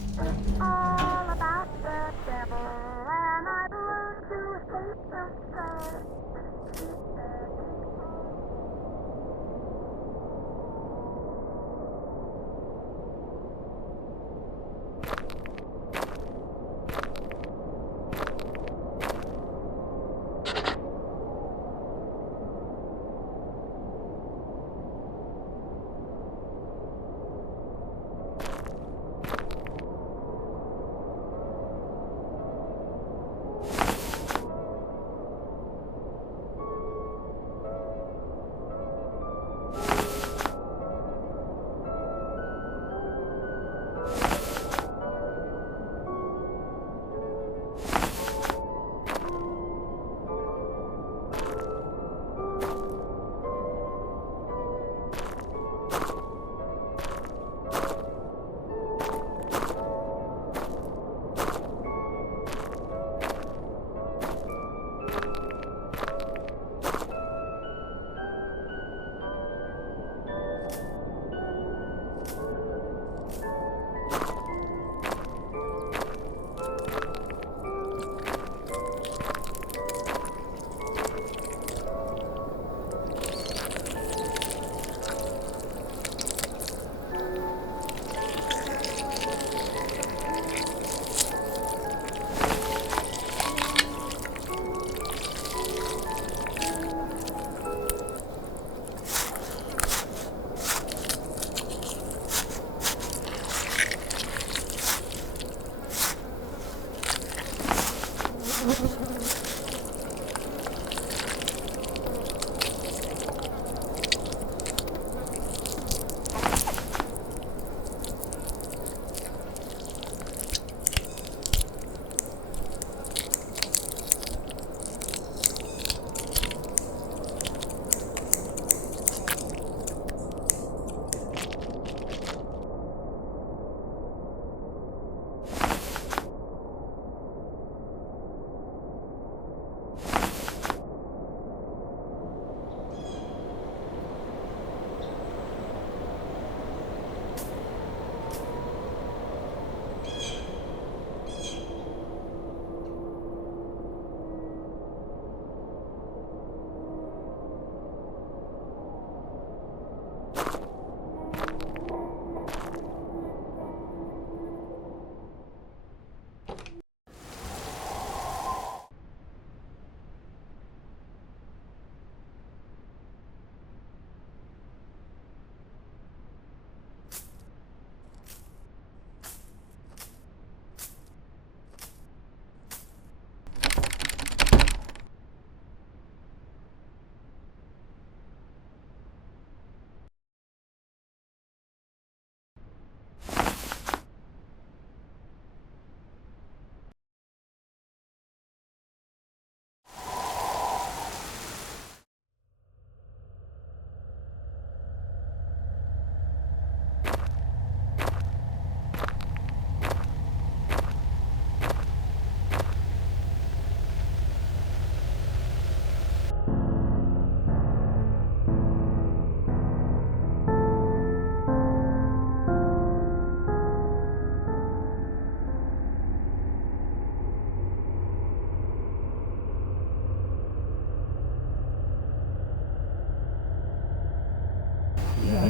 All about the devil, and I've learned to hate him so.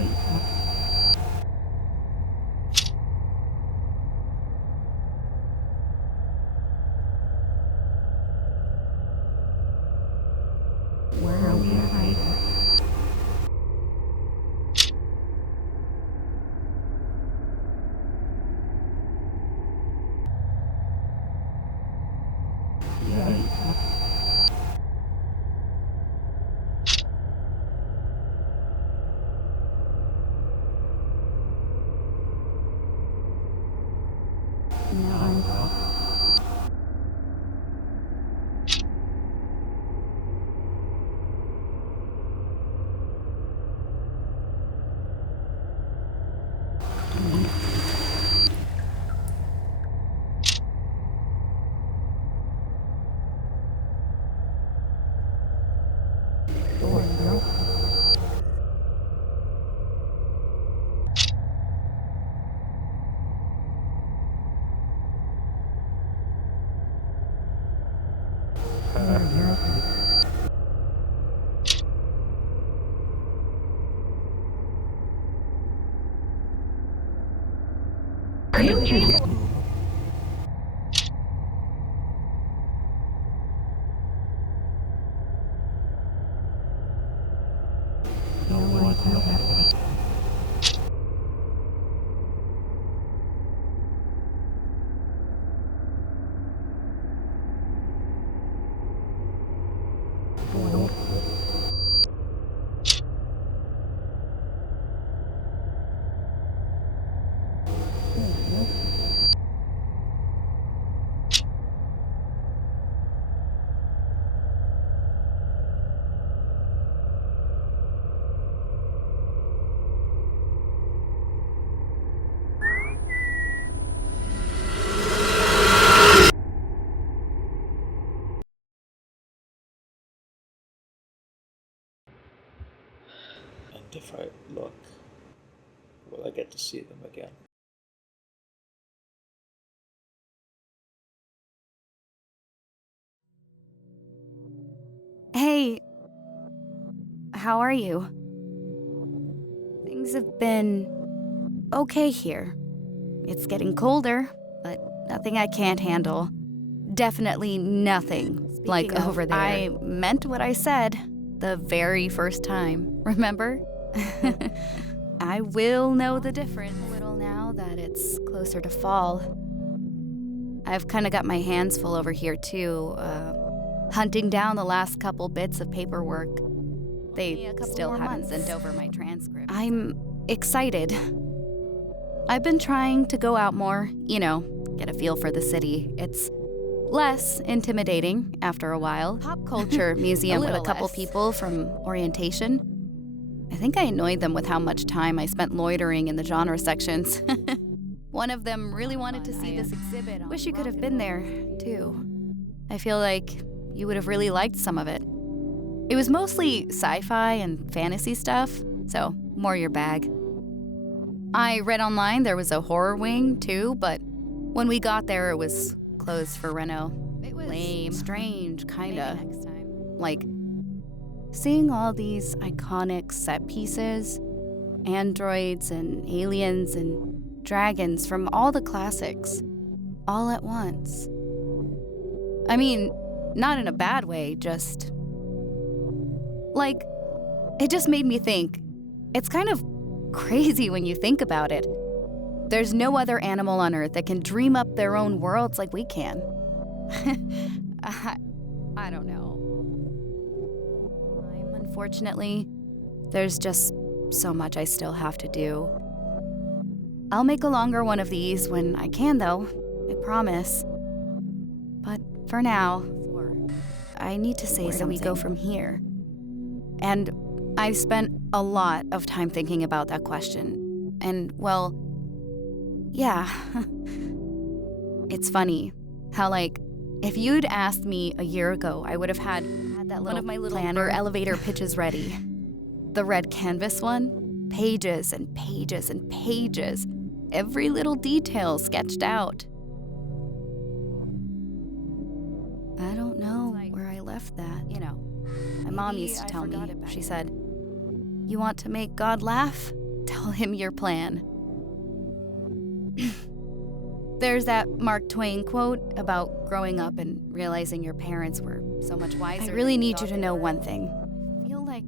He said, Where are we hiding? And if I look, will I get to see them again? Hey, how are you? Things have been okay here. It's getting colder, but nothing I can't handle. Definitely nothing like over there. I meant what I said the very first time, remember? I will know the difference a little now that it's closer to fall. I've kind of got my hands full over here, too, hunting down the last couple bits of paperwork. They still haven't sent over my transcript. I'm excited. I've been trying to go out more, get a feel for the city. It's less intimidating after a while. Pop culture museum with a couple people from orientation. I think I annoyed them with how much time I spent loitering in the genre sections. One of them really wanted to see this exhibit. Wish you could have been there, too. I feel like you would have really liked some of it. It was mostly sci-fi and fantasy stuff, so more your bag. I read online there was a horror wing, too, but when we got there, it was closed for reno. It was lame, strange, kinda. Maybe next time. Like, seeing all these iconic set pieces, androids and aliens and dragons from all the classics, all at once. I mean, not in a bad way, just... like, it just made me think. It's kind of crazy when you think about it. There's no other animal on Earth that can dream up their own worlds like we can. I don't know. Unfortunately, there's just so much I still have to do. I'll make a longer one of these when I can, though. I promise. But for now, I need to say something. Where do we go from here? And I've spent a lot of time thinking about that question. And, well, yeah. It's funny how, like, if you'd asked me a year ago, I would have had that one of my little planner elevator pitches ready. The red canvas one, pages and pages and pages. Every little detail sketched out. I don't know where I left that. My mom used to tell me, she said, "You want to make God laugh? Tell him your plan." There's that Mark Twain quote about growing up and realizing your parents were so much wiser. I really need you to know one thing. I feel like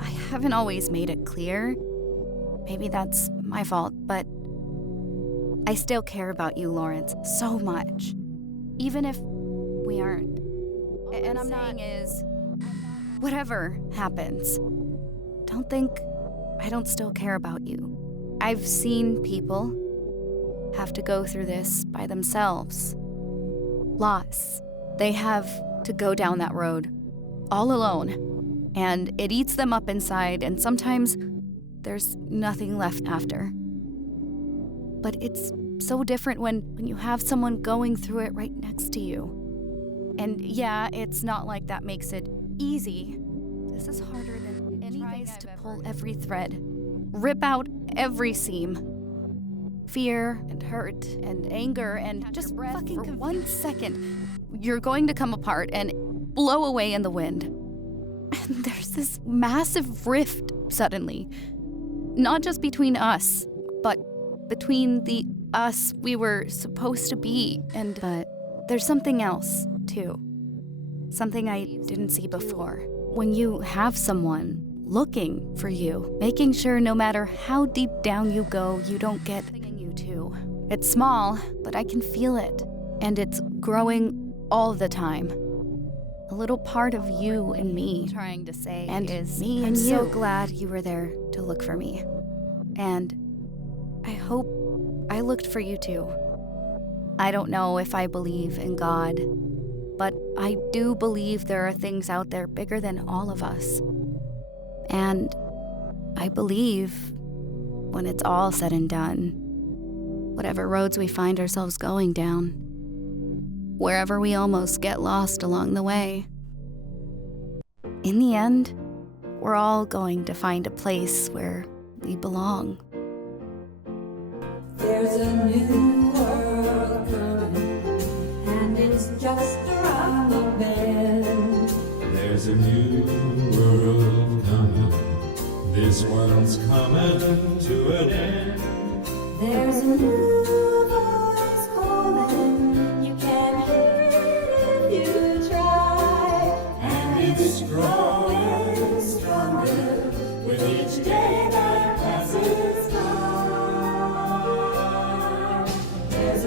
I haven't always made it clear. Maybe that's my fault, but I still care about you, Lawrence, so much. Even if we aren't. And I'm not is, whatever happens, don't think I don't still care about you. I've seen people have to go through this by themselves. Loss. They have to go down that road all alone. And it eats them up inside, and sometimes there's nothing left after. But it's so different when you have someone going through it right next to you. And yeah, it's not like that makes it easy. This is harder than anything. Tries to pull every thread, rip out every seam. Fear and hurt and anger and just fucking for 1 second, you're going to come apart and blow away in the wind. And there's this massive rift suddenly. Not just between us, but between the us we were supposed to be, but there's something else, too. Something I didn't see before. When you have someone looking for you, making sure no matter how deep down you go, you don't get in you too. It's small, but I can feel it, and it's growing all the time. A little part of you and me. Trying to say and is me and you. I'm so glad you were there to look for me. And I hope I looked for you too. I don't know if I believe in God, but I do believe there are things out there bigger than all of us. And I believe when it's all said and done, whatever roads we find ourselves going down, wherever we almost get lost along the way, in the end, we're all going to find a place where we belong. There's a new world coming, and it's just around the bend. There's a new world coming, this one's coming to an end. There's a new voice calling, you can hear it if you try. And it's growing stronger with each day that passes by. There's a